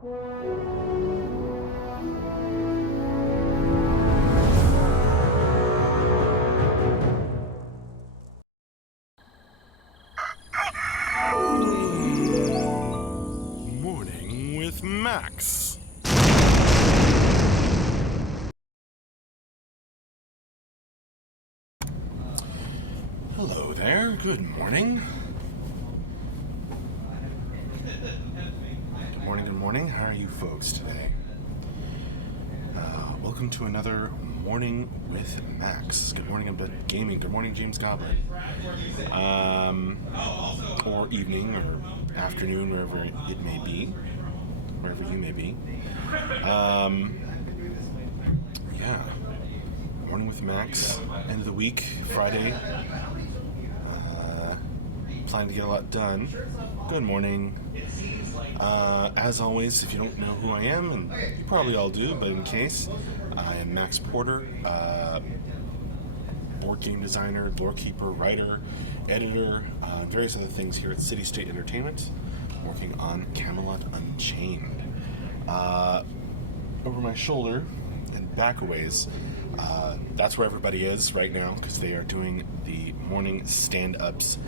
Morning with Max. Hello there, good morning. Good morning. How are you folks today? Welcome to another Morning with Max. Good morning, I'm Gaming. Good morning, James Goblin. Or evening or afternoon, wherever it may be. Wherever you may be. Yeah. Morning with Max. End of the week, Friday. Planning to get a lot done. Good morning. As always, if you don't know who I am, and you probably all do, but in case, I am Max Porter, board game designer, lore keeper, writer, editor, and various other things here at City State Entertainment, working on Camelot Unchained. Over my shoulder and back a ways, that's where everybody is right now because they are doing the morning stand-ups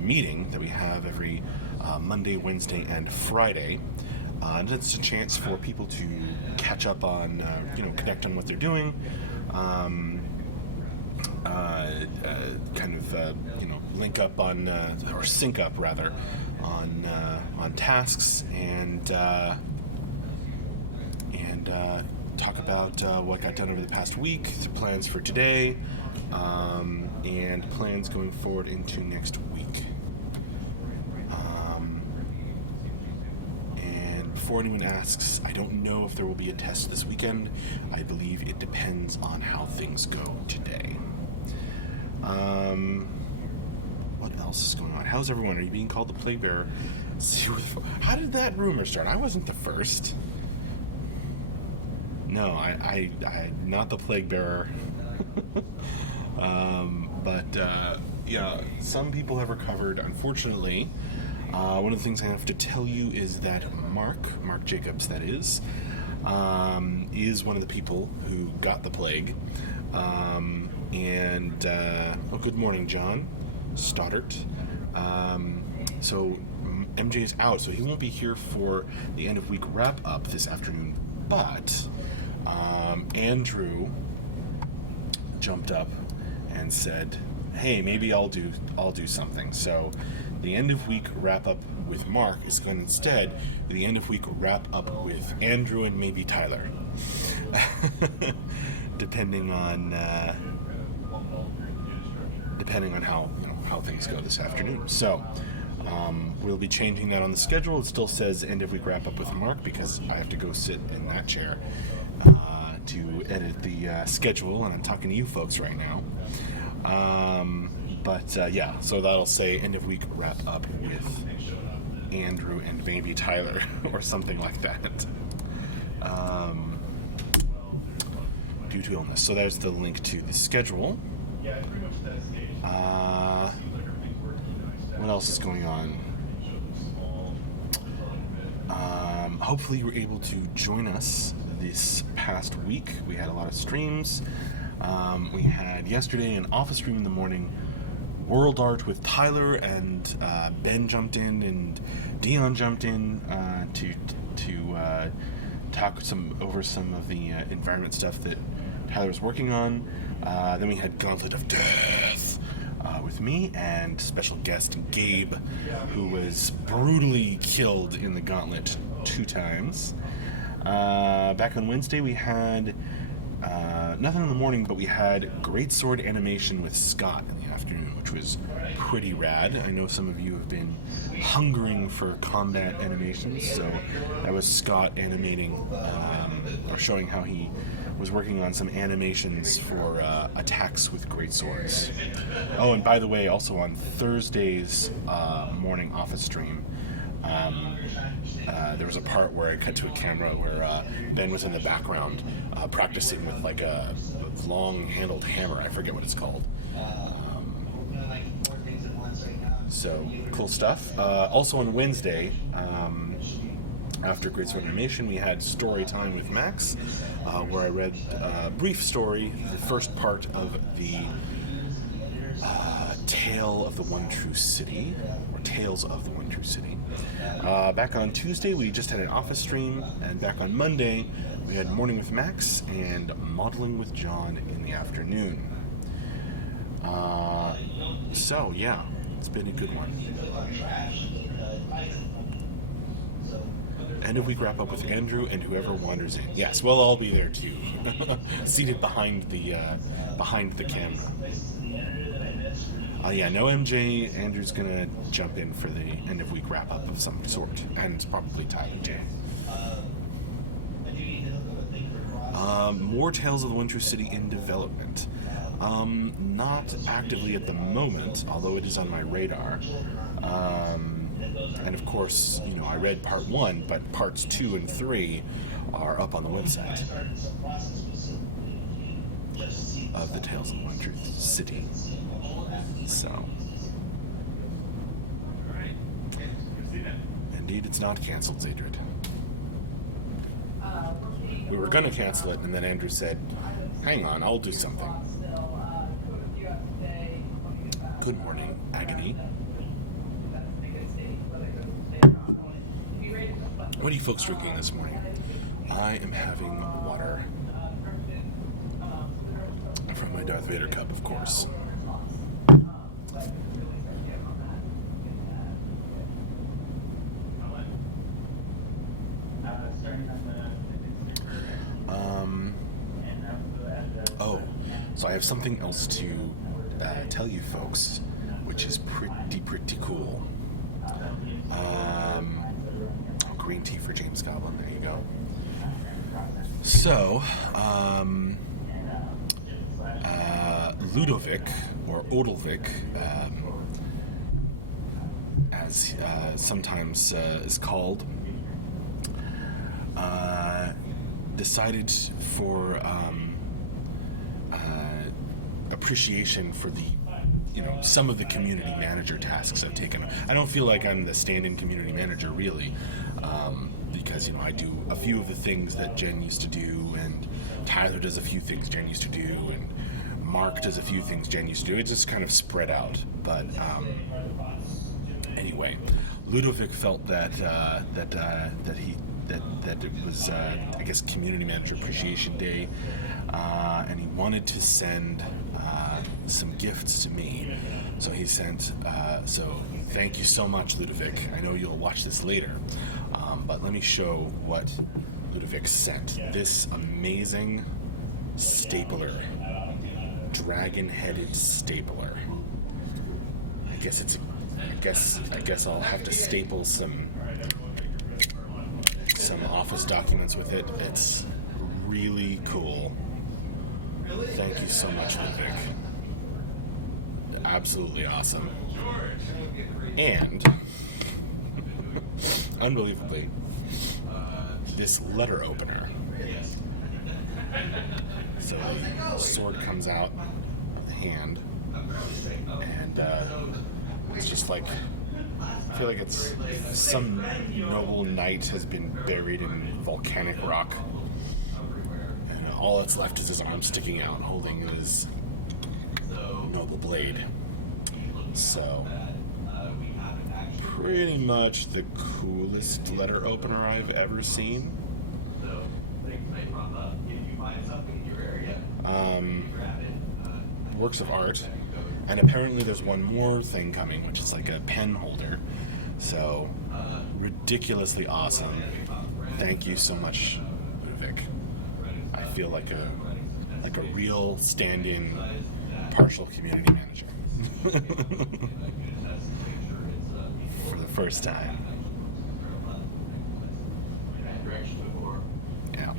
meeting that we have every Monday, Wednesday, and Friday. And it's a chance for people to catch up on, connect on what they're doing, link up on, or sync up rather, on tasks and talk about what got done over the past week, plans for today, and plans going forward into next week. And before anyone asks, I don't know if there will be a test this weekend. I believe it depends on how things go today. What else is going on? How's everyone? Are you being called the Plague Bearer? How did that rumor start? I wasn't the first. No, I not the Plague Bearer. Yeah, some people have recovered. Unfortunately, one of the things I have to tell you is that Mark Jacobs, that is one of the people who got the plague. Good morning, John Stoddart. So MJ is out, so he won't be here for the end of week wrap up this afternoon. But Andrew jumped up and said, "Hey, maybe I'll do something." So the end of week wrap up with Mark is going to instead be the end of week wrap up with Andrew and maybe Tyler, depending on how things go this afternoon. So we'll be changing that on the schedule. It still says end of week wrap up with Mark because I have to go sit in that chair to edit the schedule, and I'm talking to you folks right now. So that'll say end of week wrap up with Andrew and maybe Tyler or something like that. Due to illness. So there's the link to the schedule. What else is going on? Hopefully you were able to join us this past week. We had a lot of streams. We had yesterday an office stream in the morning, World Art with Tyler, and Ben jumped in and Dion jumped in to talk over some of the environment stuff that Tyler was working on. Then we had Gauntlet of Death with me and special guest Gabe, who was brutally killed in the Gauntlet 2 times. Back on Wednesday we had nothing in the morning, but we had Greatsword animation with Scott in the afternoon, which was pretty rad. I know some of you have been hungering for combat animations, so that was Scott animating or showing how he was working on some animations for attacks with greatswords. Oh, and by the way, also on Thursday's morning office stream, there was a part where I cut to a camera where Ben was in the background practicing with like a long-handled hammer. I forget what it's called. So, cool stuff. Also on Wednesday, After Great Sword Animation, we had story time with Max, where I read a brief story, the first part of the Tale of the One True City, or Tales of the One True City. Back on Tuesday, we just had an office stream, and back on Monday, we had Morning with Max and Modeling with John in the afternoon. So, yeah, it's been a good one. End of week wrap up with Andrew and whoever wanders in. Yes, we'll all be there too, seated behind the camera. Yeah, no MJ. Andrew's gonna jump in for the end of week wrap up of some sort, and probably Tyler J. More Tales of the One True City in development. Not actively at the moment, although it is on my radar. And of course, I read part 1, but parts 2 and 3 are up on the website of the Tales of the One True City. So, indeed, it's not canceled, Zadrid. We were going to cancel it, and then Andrew said, hang on, I'll do something. Good morning, Agony. What are you folks drinking this morning? I am having water from my Darth Vader cup, of course. So I have something else to tell you folks, which is pretty cool. Green tea for James Goblin, there you go. So, Ludovic, or Odilvic, as sometimes is called, decided for appreciation for the some of the community manager tasks I've taken. I don't feel like I'm the stand-in community manager really, because I do a few of the things that Jen used to do, and Tyler does a few things Jen used to do, and Mark does a few things Jen used to do. It's just kind of spread out. But anyway, Ludovic felt that it was I guess Community Manager Appreciation Day, and he wanted to send some gifts to me. So he sent, so thank you so much, Ludovic. I know you'll watch this later, but let me show what Ludovic sent. This amazing stapler, dragon-headed stapler. I guess I'll have to staple some office documents with it. It's really cool. Thank you so much, Ludwig. Absolutely awesome. And, unbelievably, this letter opener. So the sword comes out of the hand, and it's just like, I feel like it's some noble knight has been buried in volcanic rock, and all that's left is his arm sticking out, holding his noble blade. So, pretty much the coolest letter opener I've ever seen. Works of art, and apparently there's one more thing coming, which is like a pen holder. So, ridiculously awesome. Thank you so much, Ludwig. I feel like a real stand-in partial community manager for the first time. Yeah.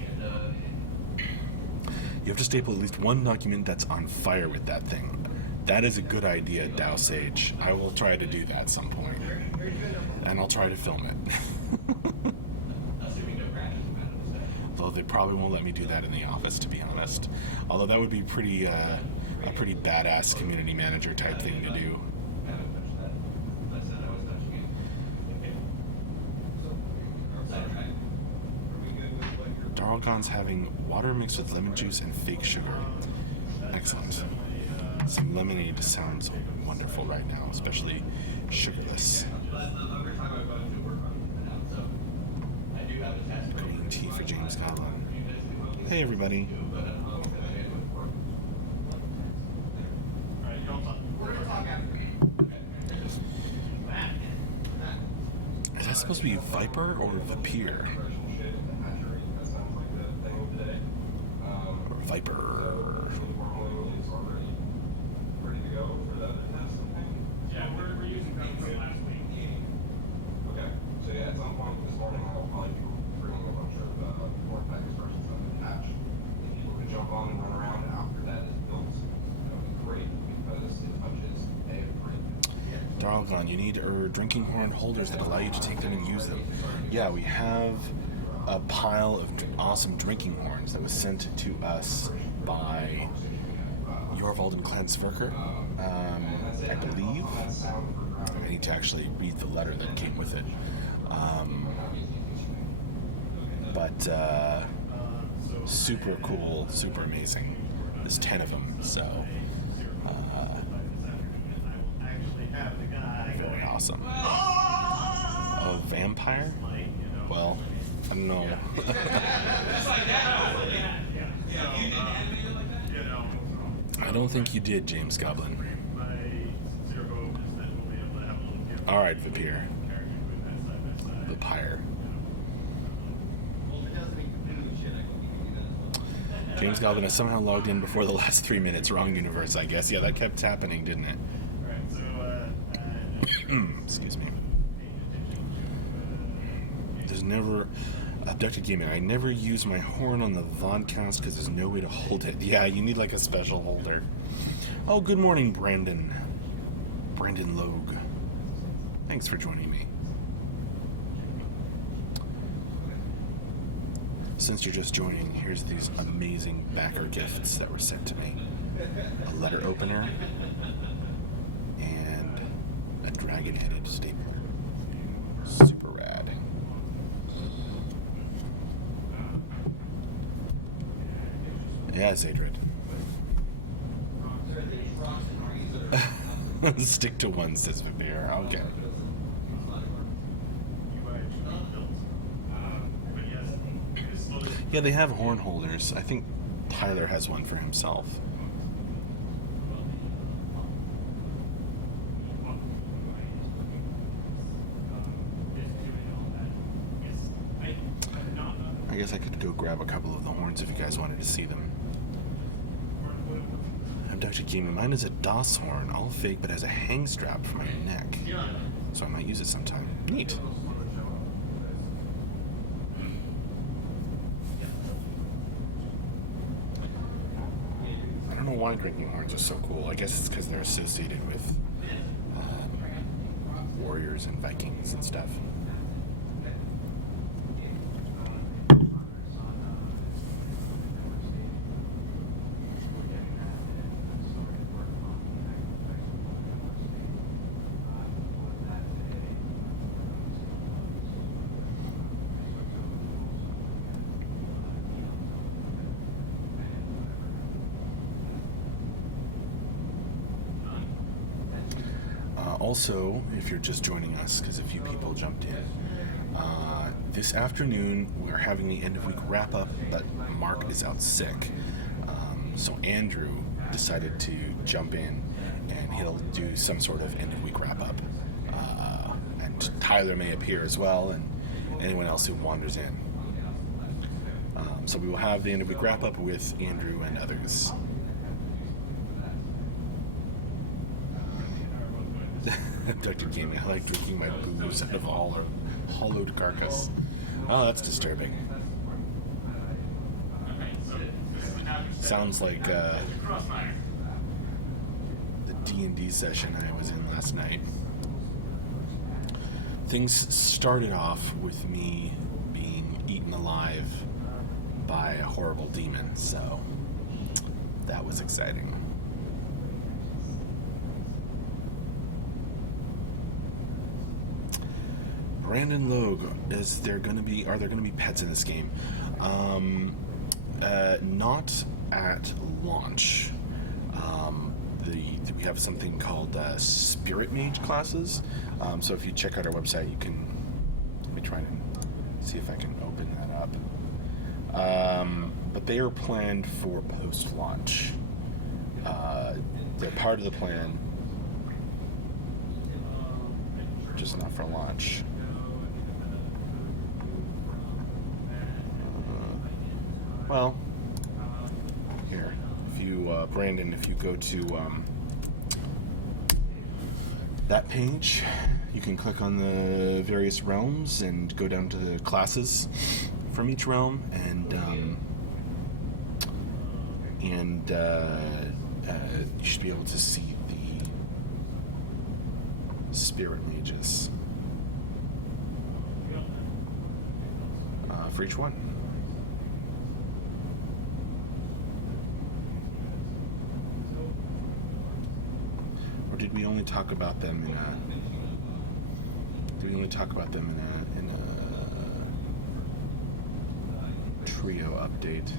You have to staple at least one document that's on fire with that thing. That is a good idea, Dow Sage. I will try to do that at some point. And I'll try to film it. Though they probably won't let me do that in the office, to be honest. Although that would be a pretty badass community manager type thing to do. Darlgon's having water mixed with lemon juice and fake sugar. Excellent. Some lemonade sounds wonderful right now, especially sugarless. Green tea for James Goblin. Hey, everybody. Is that supposed to be Viper or Vampire? Or Viper. Darlgon, you need drinking horn holders that allow you to take them and use them. Yeah, we have a pile of awesome drinking horns that was sent to us by Jorvald and Clan Sverker, I believe. I need to actually read the letter that came with it. But super cool, super amazing. There's 10 of them, so very awesome. A vampire? Well, I don't know. I don't think you did, James Goblin. Alright, Vampire. Vampire. James Goblin has somehow logged in before the last 3 minutes. Wrong universe, I guess. Yeah, that kept happening, didn't it? Excuse me. There's never... Abducted Gaming, I never use my horn on the vodcast because there's no way to hold it. Yeah, you need like a special holder. Oh, good morning, Brandon. Brandon Logue. Thanks for joining me. Since you're just joining, here's these amazing backer gifts that were sent to me. A letter opener and a dragon-headed stapler. Super rad. Yeah, Zadrid. Stick to one, says Vivir. Okay. Yeah, they have horn holders. I think Tyler has one for himself. I guess I could go grab a couple of the horns if you guys wanted to see them. Abducted Gaming. Mine is a DOS horn, all fake, but has a hang strap for my neck. So I might use it sometime. Neat. I don't know why drinking horns are so cool. I guess it's because they're associated with warriors and Vikings and stuff. Also, if you're just joining us, because a few people jumped in, this afternoon we're having the end of week wrap up, but Mark is out sick. So Andrew decided to jump in and he'll do some sort of end of week wrap up. And Tyler may appear as well, and anyone else who wanders in. So we will have the end of week wrap up with Andrew and others. Abducted Gaming. I like drinking my booze out of a hollowed carcass. Oh, that's disturbing. Sounds like the D&D session I was in last night. Things started off with me being eaten alive by a horrible demon, so that was exciting. Brandon Logue, are there gonna be pets in this game? Not at launch. We have something called Spirit Mage classes. So if you check out our website, you can. Let me try and see if I can open that up. But they are planned for post-launch. They're part of the plan, just not for launch. Well, here, if you, Brandon, if you go to that page, you can click on the various realms and go down to the classes from each realm, and you should be able to see the spirit mages for each one. Or did we only talk about them in a? Did we only talk about them in a trio update?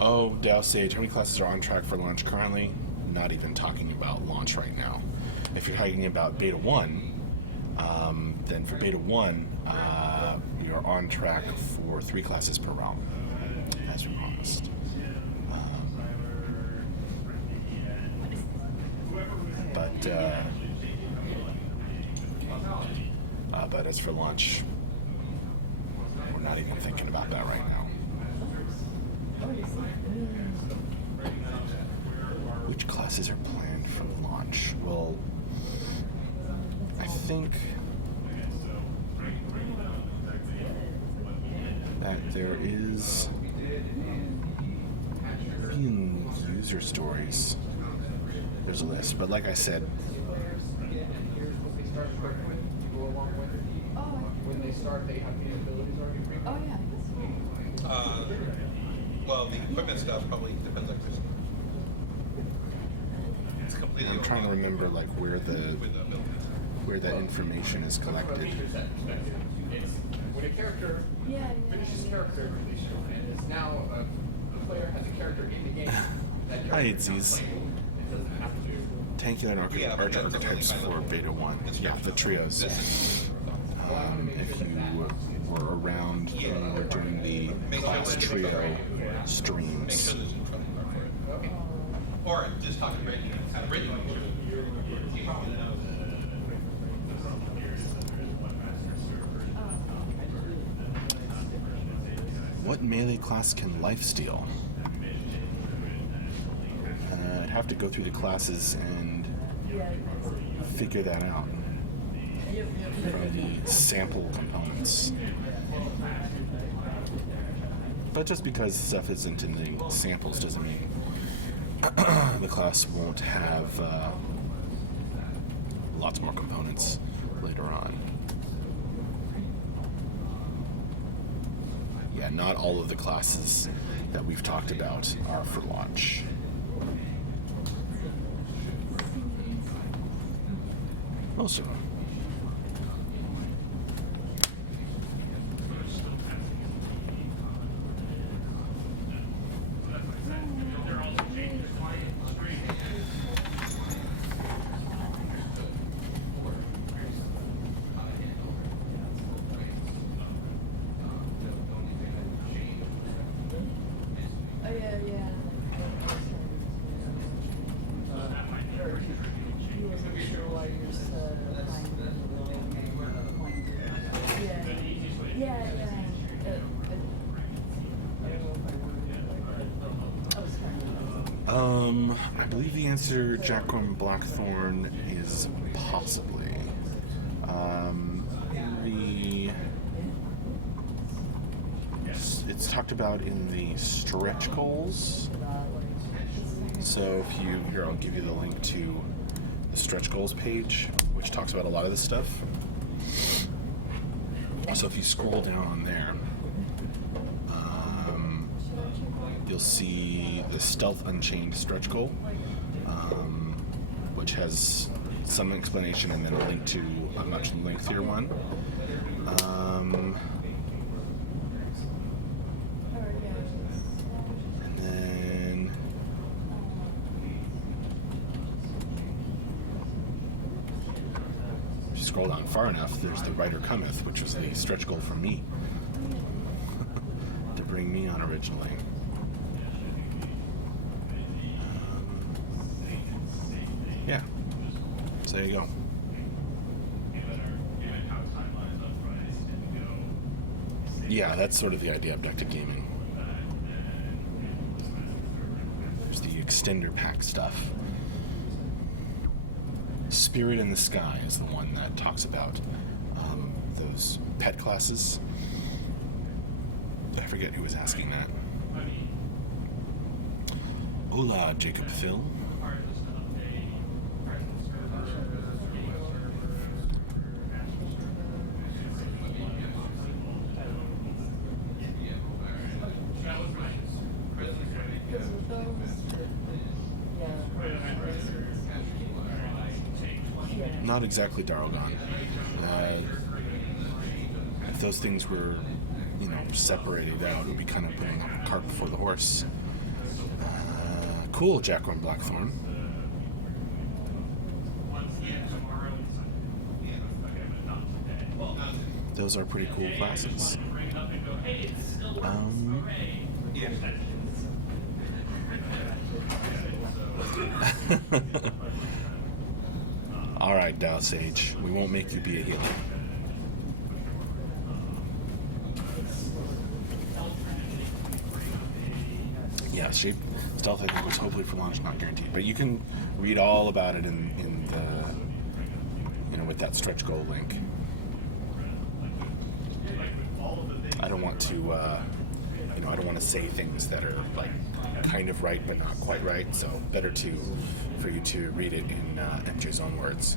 Oh, Dow Sage, how many classes are on track for launch currently? Not even talking about launch right now. If you're talking about Beta 1, then for Beta 1, we are on track for 3 classes per realm, as we promised. But as for launch, we're not even thinking about that right now. Which classes are planned for launch? Well, I think that there is in user stories. There's a list, but like I said, when they start, they have capabilities already. Oh yeah. Well, the equipment stuff probably depends on Chris. It's completely. I'm trying to remember like where that information is collected. When a character finishes character completion, and it's now the player has a character in the game. That Hi, Itzies. it doesn't have to. Tankular and Arch archetypes for Beta 1. Yeah, the trios. If you were around when we were doing the class trio streams. Okay. Or just talk to Brittany. Have Brittany make sure. What melee class can lifesteal? I'd have to go through the classes and figure that out from the sample components. But just because stuff isn't in the samples doesn't mean the class won't have lots more components later on. Yeah, not all of the classes that we've talked about are for launch. Most of them. I believe the answer, Jacqueline Blackthorn, is possibly. It's talked about in the stretch goals. So if you, here, I'll give you the link to the stretch goals page, which talks about a lot of this stuff. So if you scroll down on there, you'll see the Stealth Unchained stretch goal, which has some explanation and then a link to a much lengthier one. And then if you scroll down far enough, there's the Writer Cometh, which was the stretch goal for me to bring me on originally. Yeah, so there you go. Yeah, that's sort of the idea of Abducted Gaming. There's the extender pack stuff. Spirit in the Sky is the one that talks about those pet classes. I forget who was asking that. Hola, Jacob Phil. Not exactly Daralgon. If those things were, separated out, it would be kind of putting the cart before the horse. Cool, Jacqueline Blackthorn. Those are pretty cool classes. Alright, Dow Sage. We won't make you be a healer. Yeah, Shape Stealth, I think, was hopefully for launch, not guaranteed. But you can read all about it in the, with that stretch goal link. I don't want to, I don't want to say things that are, kind of right but not quite right, so better for you to read it in MJ's own words.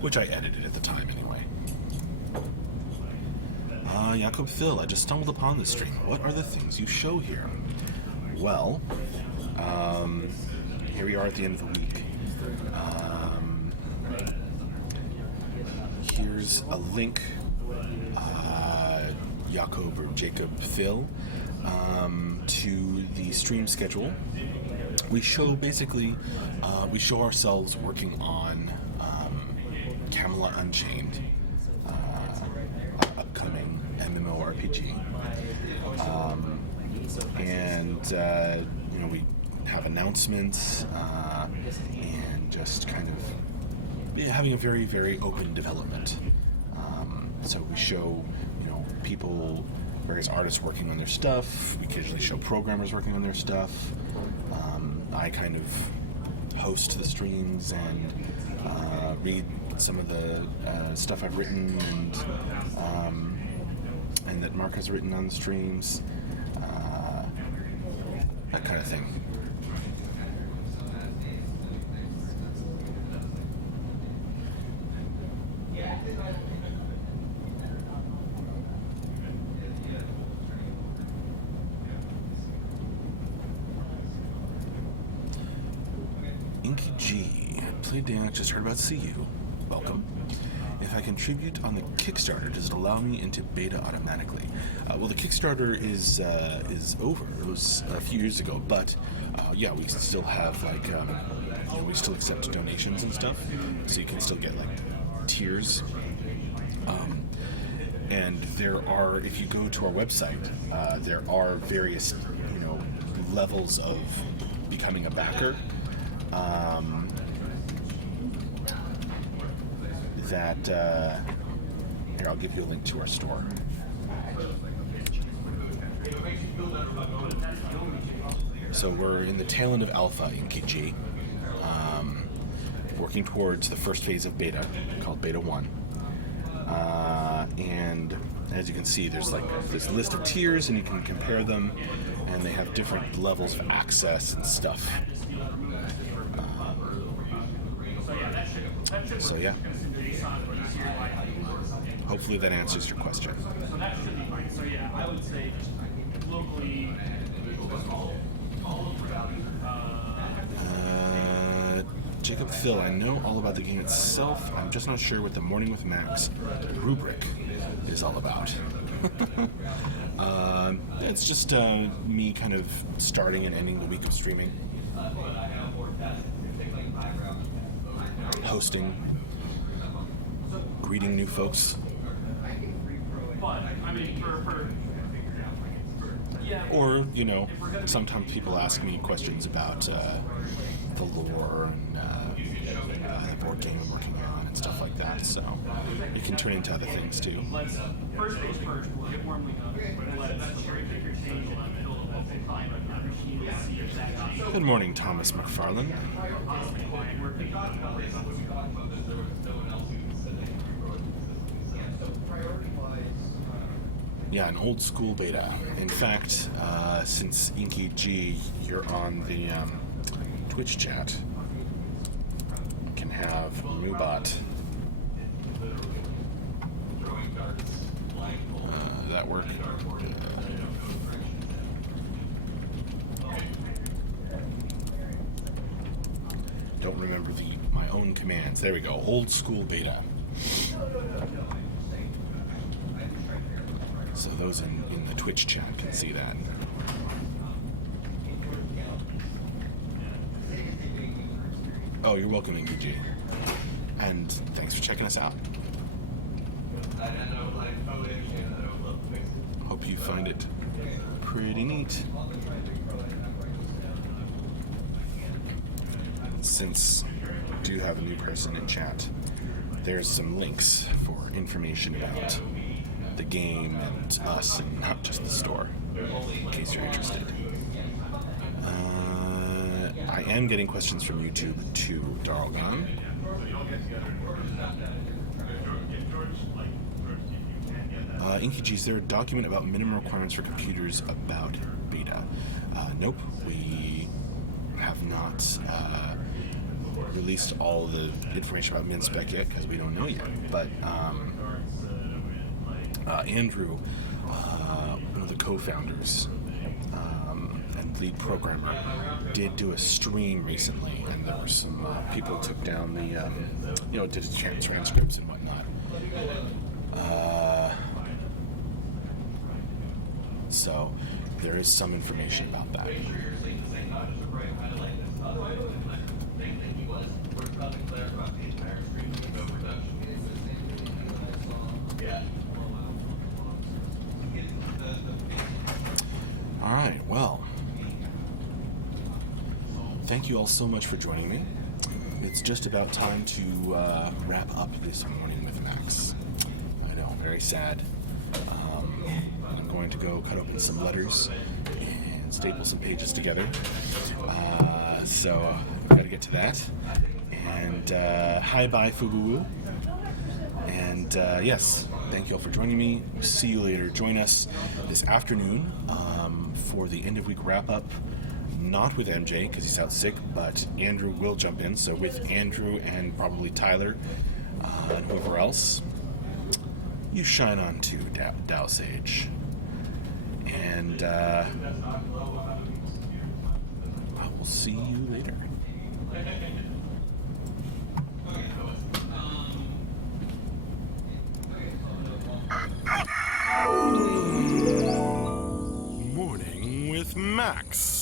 Which I edited at the time anyway. Jakob Phil, I just stumbled upon this stream. What are the things you show here? Well, here we are at the end of the week. Here's a link, Jakob or Jacob Phil, to the stream schedule. We show ourselves working on Camelot Unchained, upcoming MMORPG, and we have announcements and just kind of having a very, very open development. So we show people, various artists working on their stuff. We occasionally show programmers working on their stuff. I kind of host the streams and read some of the stuff I've written and that Mark has written on the streams, that kind of thing. Inky G, played Dan, just heard about CU. Welcome. If I contribute on the Kickstarter, does it allow me into beta automatically? Well, the Kickstarter is over. It was a few years ago, but we still have we still accept donations and stuff, so you can still get tiers. And there are, if you go to our website, there are various levels of becoming a backer. Here, I'll give you a link to our store. So we're in the tail end of Alpha in KG, working towards the first phase of Beta, called Beta 1. And as you can see, there's this list of tiers, and you can compare them, and they have different levels of access and stuff. So yeah. Hopefully that answers your question. So that should be fine. So yeah, I would say just locally. Jacob Phil, I know all about the game itself. I'm just not sure what the Morning with Max rubric is all about. It's just me kind of starting and ending the week of streaming, hosting, greeting new folks. But I mean, Or, you know, sometimes people ask me questions about the lore and the board game I'm working on and stuff like that, so it can turn into other things too. Let's first things first. We'll get warming up. Let's cherry pick your stage and middle of the time of the machine to see if that. Good morning, Thomas McFarlane. Yeah, an old school beta. In fact, since Inky G, you're on the Twitch chat, you can have Newbot. That work? Don't remember my own commands. There we go. Old school beta. So those in the Twitch chat can see that. Oh, you're welcome, Inky. And thanks for checking us out. Hope you find it pretty neat. Since we do have a new person in chat, there's some links for information about the game and us, and not just the store, in case you're interested. I am getting questions from YouTube to Darlgon. Inky, is there a document about minimum requirements for computers about beta? Nope, we have not released all the information about min-spec yet, because we don't know yet, but Andrew, one of the co-founders and lead programmer, did do a stream recently, and there were some people who took down the, did transcripts and whatnot. So there is some information about that. All right, well, thank you all so much for joining me. It's just about time to wrap up this Morning with Max. I know, very sad. I'm going to go cut open some letters and staple some pages together. So I've got to get to that. And hi-bye, Fuguwu. And yes, thank you all for joining me. See you later. Join us this afternoon for the end-of-week wrap-up. Not with MJ, because he's out sick, but Andrew will jump in. So with Andrew and probably Tyler and whoever else, you shine on to Dow Sage. And I will see you later. Morning with Max.